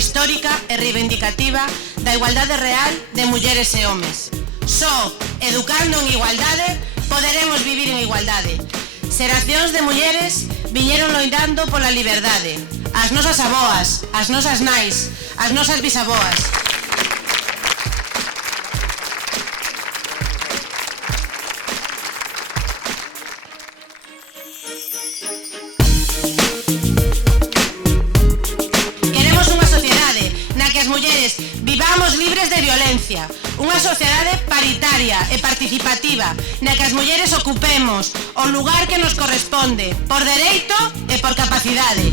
histórica e reivindicativa da igualdade real de mulleres e homes. Só educando en igualdade poderemos vivir en igualdade. Xeracións de mulleres viñeron loitando pola liberdade. As nosas aboas, as nosas nais, as nosas bisaboas. Queremos unha sociedade na que as mulleres vivamos libres de violencia, unha sociedade paritaria e participativa na que as mulleres ocupemos o lugar que nos corresponde por dereito e por capacidade.